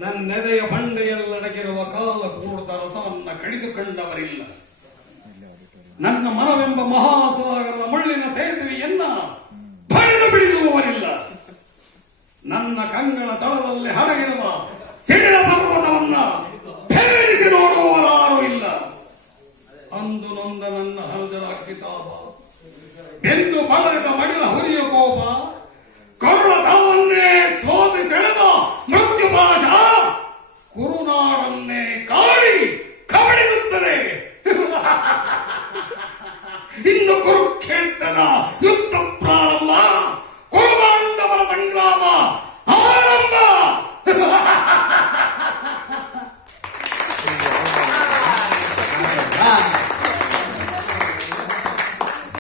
ನನ್ನೆದೆಯ ಬಂಡೆಯಲ್ಲಡಗಿರುವ ಕಾಲ ಕೂಡುತ್ತ ರಸವನ್ನ ಕಡಿದುಕೊಂಡವರಿಲ್ಲ. ನನ್ನ ಮನವೆಂಬ ಮಹಾಸಾಗರದ ಮುಳ್ಳಿನ ಸೇತುವೆಯನ್ನ ಬಡಿದು ಬಿಡಿಸುವವರಿಲ್ಲ. ನನ್ನ ಕಂಗಳ ತಳದಲ್ಲಿ ಹಡಗಿರುವ ಸಿಡಿಲ ಪರ್ವತವನ್ನ ಭೇದಿಸಿ ನೋಡುವವರಾರೂ ಇಲ್ಲ. ಅಂದು ನೊಂದ ನನ್ನ ಹಣಜರ ಕಿತಾಬ ಬೆಂದು ಬಳಗ ಮಡಿಲ